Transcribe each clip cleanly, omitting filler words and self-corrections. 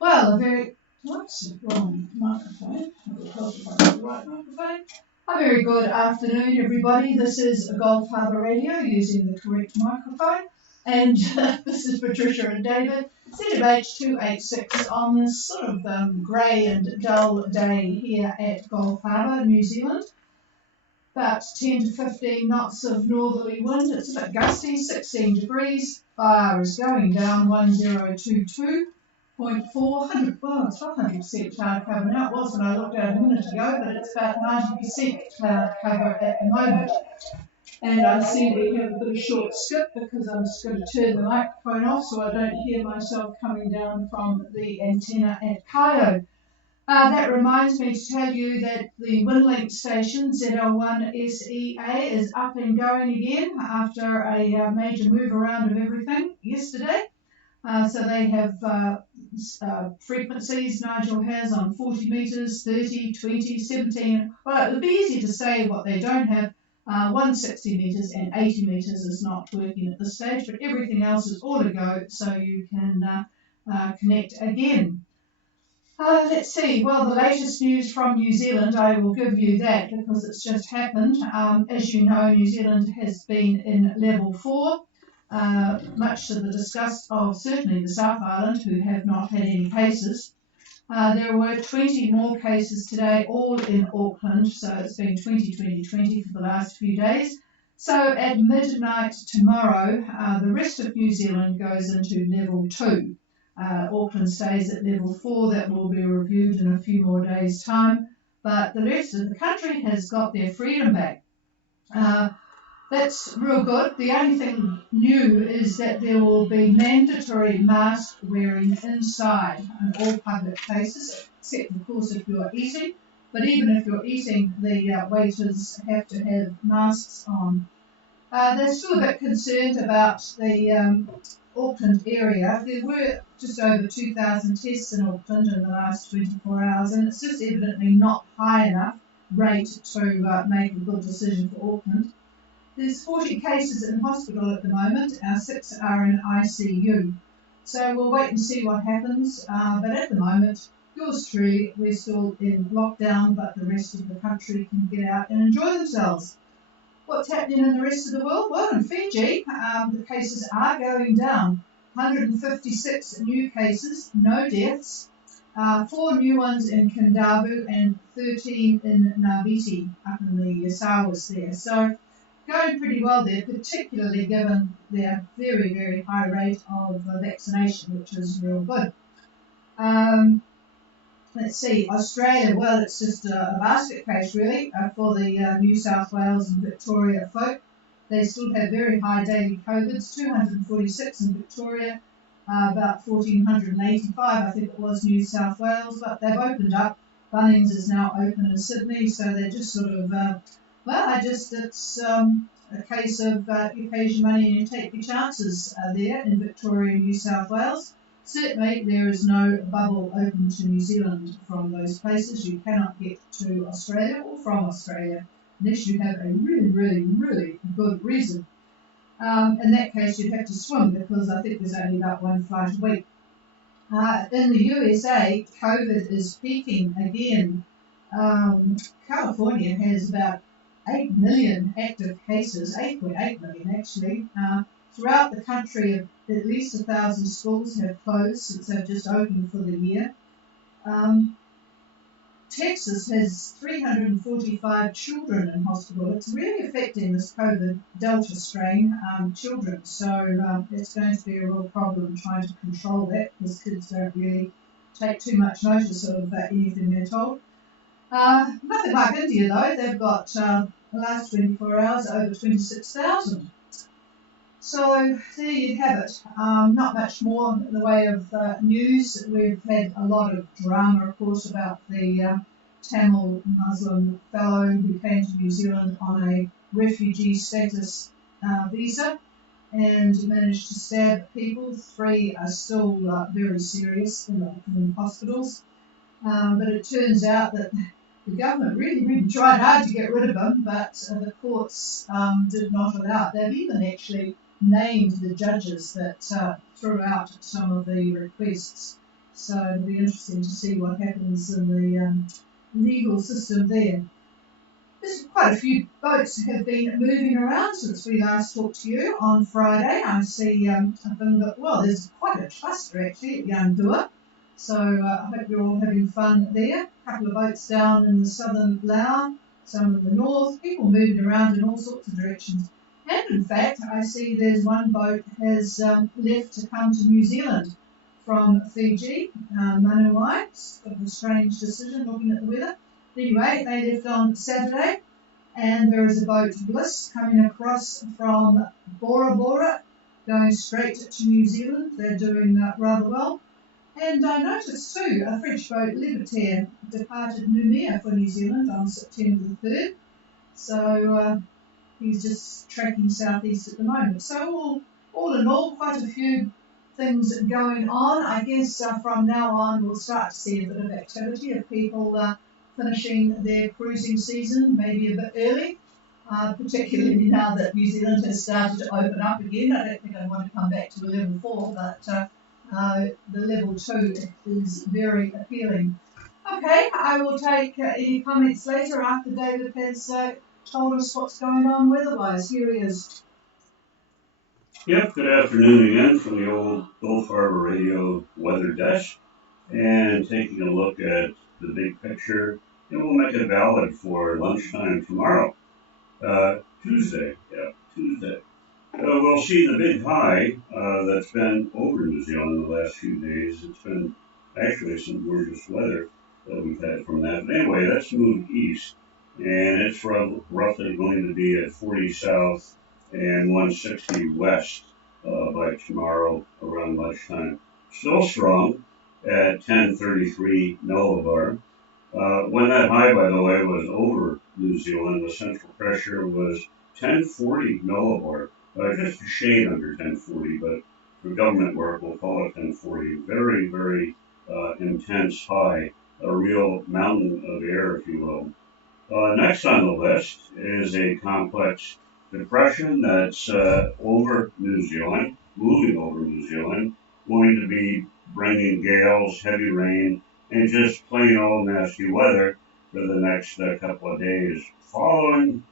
Well, a very, whoops, wrong microphone. I will help if I get the right microphone. A very good afternoon, everybody. This is Gulf Harbour Radio using the correct microphone. And this is Patricia and David, ZMH286 on this sort of grey and dull day here at Gulf Harbour, New Zealand. About 10 to 15 knots of northerly wind. It's a bit gusty, 16 degrees. Fire is going down, 1022.4. Well, it's not 100% cloud cover now. It was when I looked at it a minute ago, but it's about 90% cloud cover at the moment. And I see we have a bit of short skip because I'm just going to turn the microphone off so I don't hear myself coming down from the antenna at Kaio. That reminds me to tell you that the Winlink station, ZL1SEA, is up and going again after a major move around of everything yesterday. So they have frequencies Nigel has on 40 metres, 30, 20, 17. Well, it would be easy to say what they don't have. 160 metres and 80 metres is not working at this stage, but everything else is all a go, so you can connect again. Let's see. Well, the latest news from New Zealand, I will give you that because it's just happened. As you know, New Zealand has been in level 4, much to the disgust of certainly the South Island, who have not had any cases. There were 20 more cases today, all in Auckland, so it's been 20 for the last few days. So at midnight tomorrow, the rest of New Zealand goes into level 2. Auckland stays at level 4. That will be reviewed in a few more days' time. But the rest of the country has got their freedom back. That's real good. The only thing new is that there will be mandatory mask wearing inside in all public places, except of course if you're eating. But even if you're eating, the waiters have to have masks on. They're still a bit concerned about the Auckland area. There were just over 2,000 tests in Auckland in the last 24 hours, and it's just evidently not high enough rate to make a good decision for Auckland. There's 40 cases in hospital at the moment. 6 are in ICU. So we'll wait and see what happens. But at the moment, yours truly, we're still in lockdown, but the rest of the country can get out and enjoy themselves. What's happening in the rest of the world? Well, in Fiji, the cases are going down. 156 new cases, no deaths. 4 new ones in Kindavu and 13 in Ngaviti, up in the Sawas there. So going pretty well there, particularly given their very, very high rate of vaccination, which is real good. Let's see, Australia, well, it's just a basket case, really, for the New South Wales and Victoria folk. They still have very high daily COVIDs, 246 in Victoria, about 1,485, I think it was, New South Wales, but they've opened up. Bunnings is now open in Sydney, so they're just sort of, it's a case of you pay your money and you take your chances there in Victoria and New South Wales. Certainly, there is no bubble open to New Zealand from those places. You cannot get to Australia or from Australia unless you have a really, really, really good reason. In that case, you'd have to swim because I think there's only about 1 flight a week. In the USA, COVID is peaking again. California has about 8 million active cases, 8.8 million actually. Throughout the country, at least 1,000 schools have closed since they've just opened for the year. Texas has 345 children in hospital. It's really affecting this COVID Delta strain children, so it's going to be a real problem trying to control that because kids don't really take too much notice of anything they're told. Nothing like India though. They've got the last 24 hours over 26,000. So there you have it. Not much more in the way of news. We've had a lot of drama, of course, about the Tamil Muslim fellow who came to New Zealand on a refugee status visa and managed to stab people. 3 are still very serious in hospitals. But it turns out that the government really, really tried hard to get rid of him, but the courts did not allow it. They've even actually named the judges that threw out some of the requests. So it'll be interesting to see what happens in the legal system there. There's quite a few boats have been moving around since we last talked to you on Friday. I see there's quite a cluster actually at Yandua. So I hope you're all having fun there. A couple of boats down in the southern Lau, some in the north, people moving around in all sorts of directions. And in fact, I see there's one boat has left to come to New Zealand from Fiji, Manuai. It's a strange decision looking at the weather. Anyway, they left on Saturday, and there is a boat, Bliss, coming across from Bora Bora, going straight to New Zealand. They're doing rather well. And I noticed too, a French boat, Libertaire, departed Noumea for New Zealand on September the 3rd. So he's just tracking southeast at the moment. So all in all, quite a few things going on. I guess from now on we'll start to see a bit of activity of people finishing their cruising season maybe a bit early, particularly now that New Zealand has started to open up again. I don't think I want to come back to a level 4, but the level 2 is very appealing. Okay, I will take any comments later after David has told us what's going on weather-wise. Here he is. Yep, good afternoon again from the old Gulf Harbour Radio weather desk, and taking a look at the big picture, and we'll make it valid for lunchtime tomorrow, Tuesday. We'll see the big high that's been over New Zealand the last few days. It's been actually some gorgeous weather that we've had from that. But anyway, that's moved east, and it's roughly going to be at 40 south and 160 west by tomorrow around lunchtime. Still strong at 1033 millibar. When that high, by the way, was over New Zealand, the central pressure was 1040 millibar. Just a shade under 1040, but for government work, we'll call it 1040. Very, very intense high, a real mountain of air, if you will. Next on the list is a complex depression that's over New Zealand, moving over New Zealand, going to be bringing gales, heavy rain, and just plain old nasty weather for the next couple of days. Following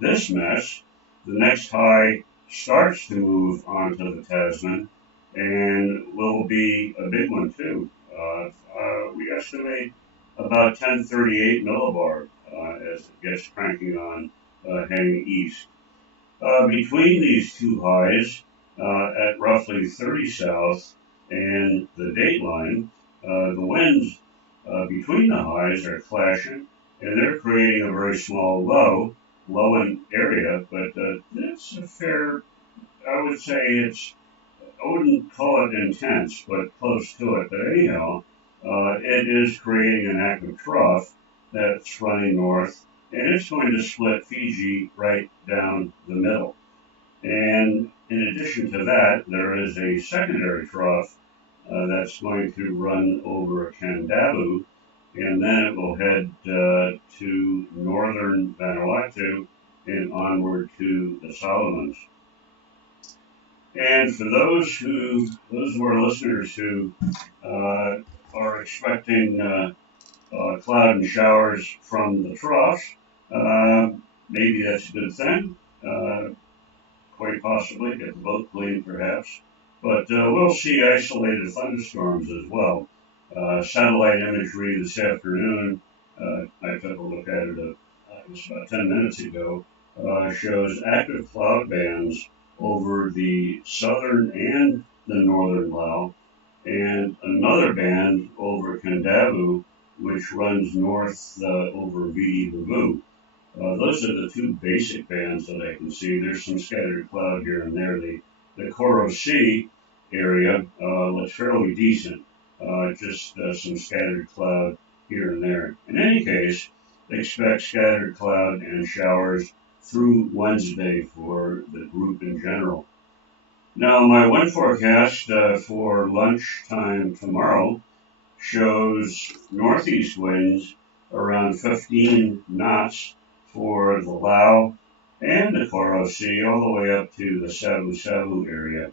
this mess, the next high starts to move onto the Tasman and will be a big one too. We estimate about 1038 millibar as it gets cranking on heading east. Between these two highs, at roughly 30 south and the dateline, the winds between the highs are clashing, and they're creating a very small low in area, but it's a fair, I would say I wouldn't call it intense, but close to it. But anyhow, it is creating an active trough that's running north, and it's going to split Fiji right down the middle. And in addition to that, there is a secondary trough that's going to run over Candabu, and then it will head to northern Vanuatu and onward to the Solomons. And for those of our listeners who are expecting cloud and showers from the troughs, maybe that's a good thing. Quite possibly get the boat clean, perhaps. But we'll see isolated thunderstorms as well. Satellite imagery this afternoon, I took a look at it about 10 minutes ago, shows active cloud bands over the southern and the northern Lau, and another band over Candabu, which runs north over Viti Levu. Those are the two basic bands that I can see. There's some scattered cloud here and there. The Koro Sea area looks fairly decent, just some scattered cloud here and there. In any case, expect scattered cloud and showers through Wednesday for the group in general. Now, my wind forecast for lunchtime tomorrow shows northeast winds around 15 knots for the Lau and the Koro Sea, all the way up to the Savu area.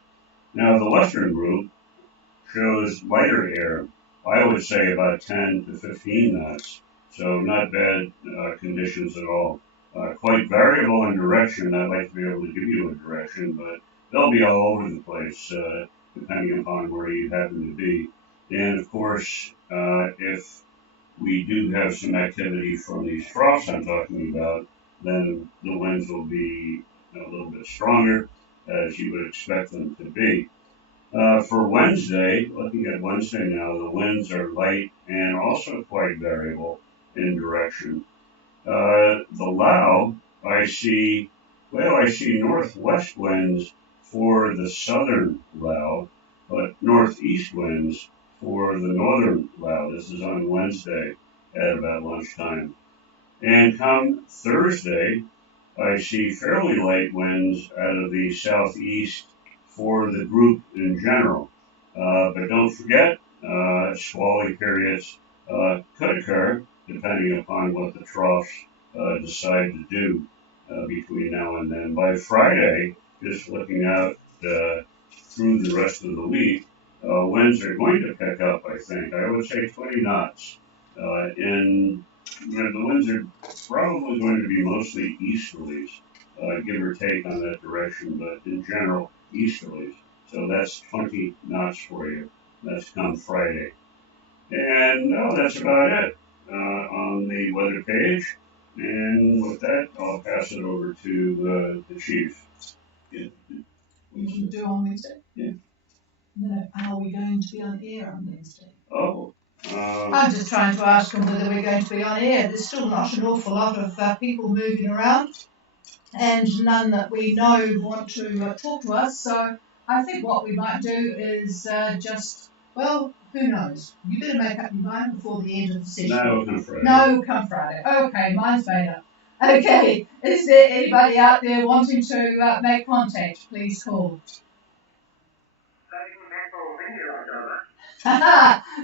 Now, the western group shows lighter air I would say about 10 to 15 knots. So not bad conditions at all. Quite variable in direction. I'd like to be able to give you a direction, but they'll be all over the place depending upon where you happen to be. And of course, if we do have some activity from these troughs I'm talking about, then the winds will be a little bit stronger, as you would expect them to be. For Wednesday, looking at Wednesday now, the winds are light and also quite variable in direction. The Lao, I see northwest winds for the southern Lao, but northeast winds for the northern Lao. This is on Wednesday at about lunchtime. And come Thursday, I see fairly light winds out of the southeast for the group in general. But don't forget, squally periods could occur depending upon what the troughs decide to do between now and then. By Friday, just looking out through the rest of the week, winds are going to pick up, I think. I would say 20 knots. The winds are probably going to be mostly easterlies, give or take on that direction, but in general, easterlies. So that's 20 knots for you. That's come Friday. And no, that's about it on the weather page. And with that, I'll pass it over to the chief. Yeah. We can do on Wednesday? Yeah. No, how are we going to be on air on Wednesday? Oh. I'm just trying to ask them whether we're going to be on air. There's still not an awful lot of people moving around, and none that we know want to talk to us. So I think what we might do is who knows? You better make up your mind before the end of the session. No, come Friday. No, come Friday. Okay, mine's made up. Okay, is there anybody out there wanting to make contact? Please call.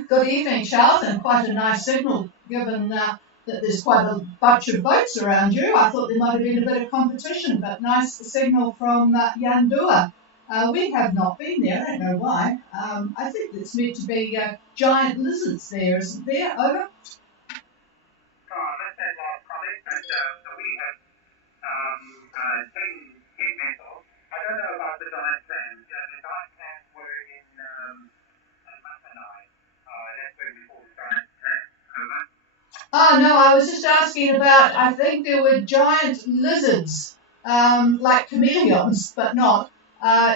Good evening, Charles, and quite a nice signal given that there's quite a bunch of boats around you. I thought there might have been a bit of competition, but nice signal from Yandua. We have not been there, I don't know why. I think it's meant to be giant lizards there, isn't there? Over? That's that last comment, but we have 10 vessels. I don't know about the giant clams. The giant clams were in that's where we call the giant clams. Over. Oh, no, I was just asking about, I think there were giant lizards, like chameleons, but not,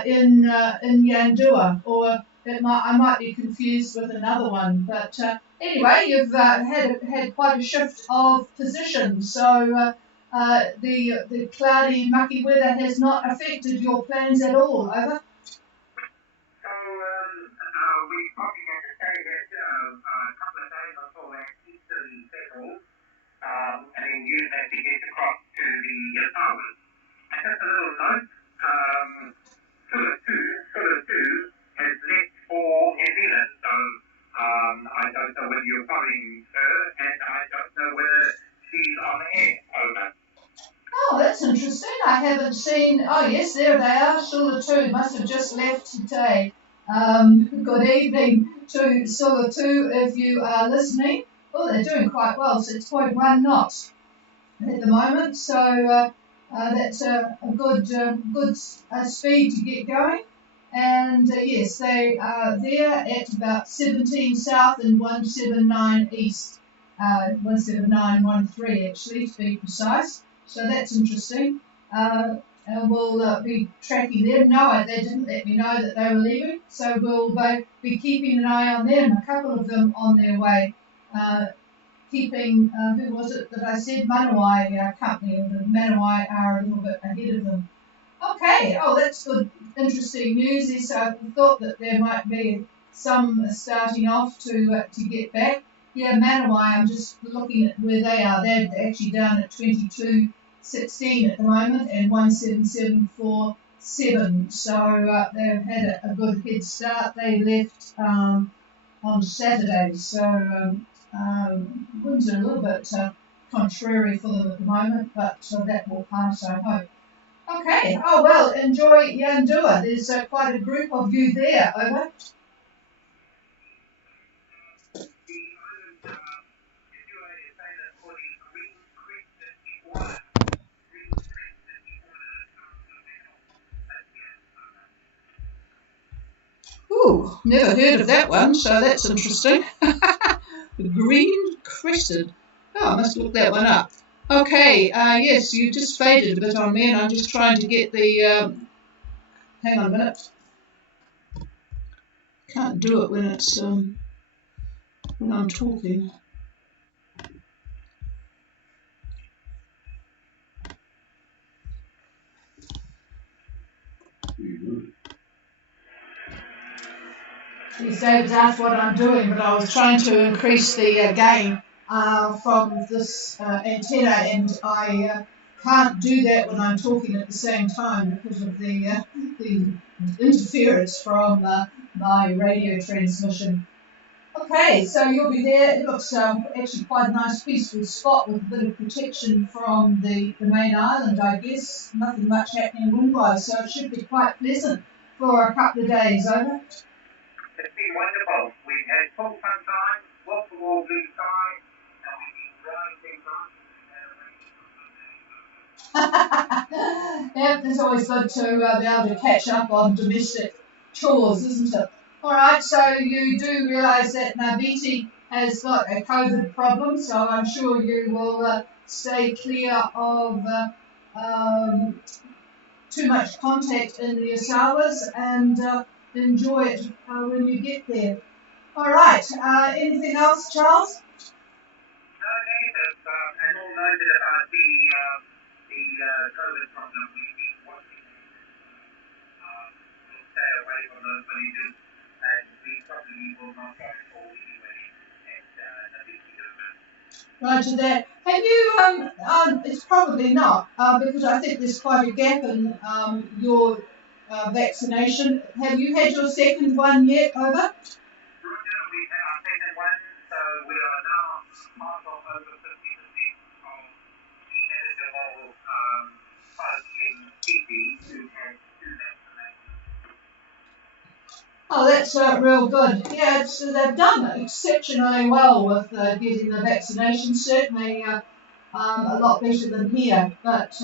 in Yandua, or I might be confused with another one. But anyway, you've had quite a shift of position, so the cloudy, mucky weather has not affected your plans at all. Over. So we probably going to stay here a couple of days until that easterly settles, and then use that to get across to the Harbour. And just a little note, Sula 2 has left for New Zealand, so I don't know whether you're following her, and I don't know whether she's on the air. Over. Oh, that's interesting. I haven't seen. Oh, yes, there they are. Sula 2 must have just left today. Good evening to Sula 2 if you are listening. Oh, they're doing quite well, 6.1 knots at the moment. So that's a good speed to get going. And yes, they are there at about 17 south and 179 east. 17913 actually, to be precise. So that's interesting. And we'll be tracking them. No, they didn't let me know that they were leaving, so we'll be keeping an eye on them. A couple of them on their way. Keeping, who was it that I said? Manawai company, and the Manawai are a little bit ahead of them. Okay, oh, that's good, interesting news. So I thought that there might be some starting off to get back. Yeah, Manawai, I'm just looking at where they are. They're actually down at 22.16 at the moment and 177.47. So they've had a good head start. They left on Saturday. So winds are a little bit contrary for them at the moment, but that will pass, I hope. Okay. Oh, well, enjoy Yandua. There's quite a group of you there. Over. Ooh, never heard of that one, so that's interesting. Green crested. Oh, I must look that one up. Okay, yes, you just faded a bit on me, and I'm just trying to get the... hang on a minute. Can't do it when it's when I'm talking. These days that's what I'm doing, but I was trying to increase the gain from this antenna, and I can't do that when I'm talking at the same time because of the interference from my radio transmission. Okay, so you'll be there. It looks actually quite a nice peaceful spot with a bit of protection from the main island, I guess. Nothing much happening wind-wise, so it should be quite pleasant for a couple of days, over. It's been wonderful. We've had full sunshine, lots of all blue sky, and we've been drying things up. Yeah, it's always good to be able to catch up on domestic chores, isn't it? All right, so you do realise that Naviti has got a COVID problem, so I'm sure you will stay clear of too much contact in the Asawas and enjoy it when you get there. All right, anything else, Charles? No, negative. And all noted about the COVID problem. We've been watching it. We'll stay away from those villages, and we probably will not go for anyway. And Naviti doesn't. Roger that. Have you, it's probably not, because I think there's quite a gap in your vaccination. Have you had your second one yet, over? We've had our second one, so we are now part of over 50% of the eligible folk in Fiji who had two vaccinations. Oh, that's real good. Yeah, they've done exceptionally well with getting the vaccination, certainly a lot better than here. But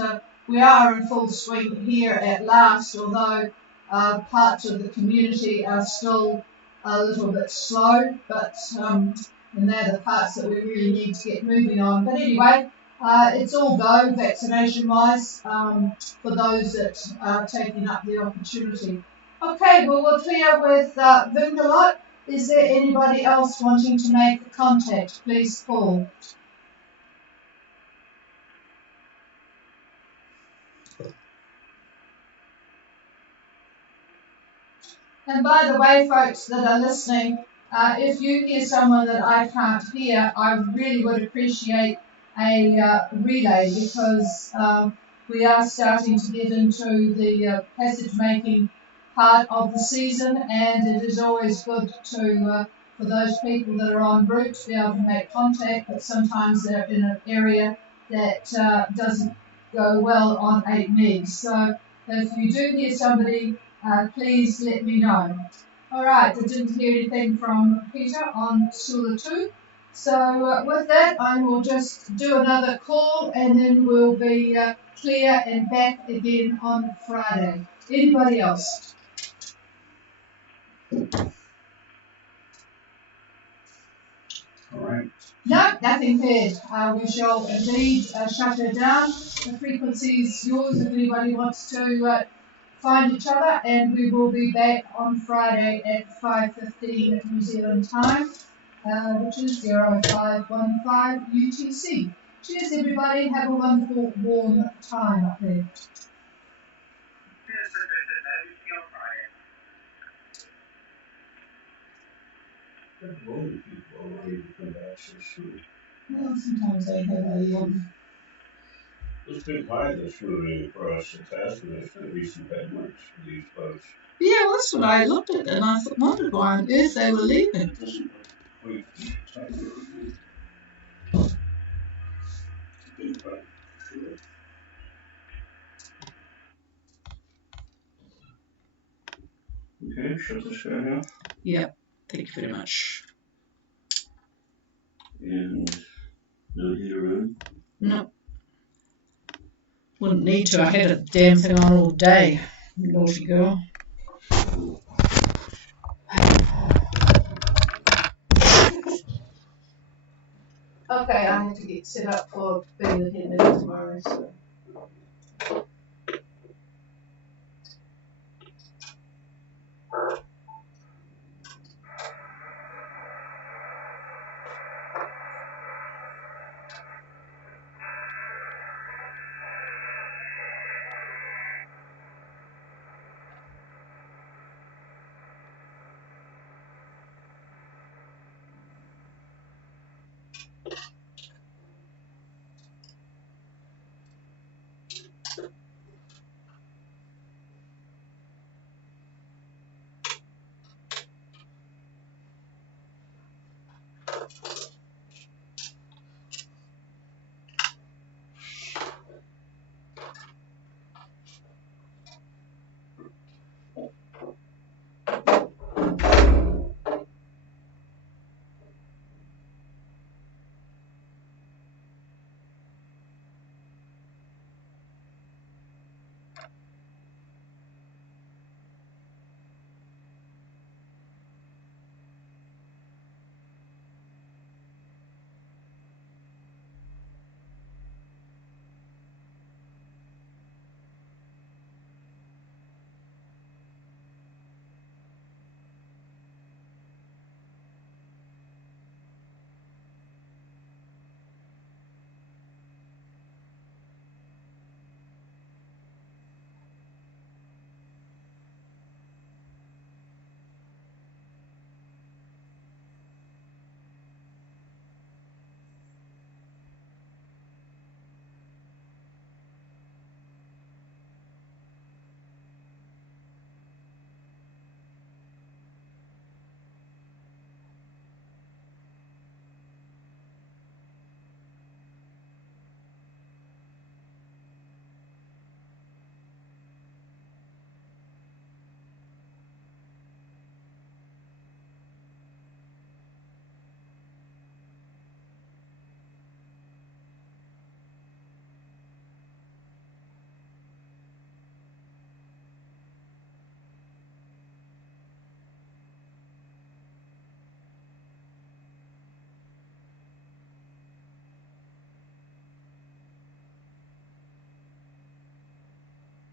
we are in full swing here at last, although parts of the community are still a little bit slow, but and they're the parts that we really need to get moving on. But anyway, it's all go vaccination-wise for those that are taking up the opportunity. Okay, well, we're clear with Vingalot. Is there anybody else wanting to make contact? Please call. And by the way, folks that are listening, if you hear someone that I can't hear, I really would appreciate a relay, because we are starting to get into the passage making part of the season, and it is always good to for those people that are en route to be able to make contact, but sometimes they're in an area that doesn't go well on 8 megs. So if you do hear somebody, please let me know. All right, I didn't hear anything from Peter on Sula 2. So with that, I will just do another call, and then we'll be clear and back again on Friday. Anybody else? All right. No, nothing heard. We shall indeed shut her down. The frequency is yours if anybody wants to find each other, and we will be back on Friday at 5:15 New Zealand time, which is 0515 UTC. Cheers, everybody. Have a wonderful, warm time up there. Well, sometimes they have a It's been high this morning for us to test, and there's going to be some headwinds for these folks. yeah, well, that's what I looked at, and I wondered why on earth they were leaving. Okay, shut the show now. Yep, thank you very much. And no heater on? No. Wouldn't need to. I had a damn thing on all day. Naughty girl. Okay, I have to get set up for being the head nurse tomorrow, so.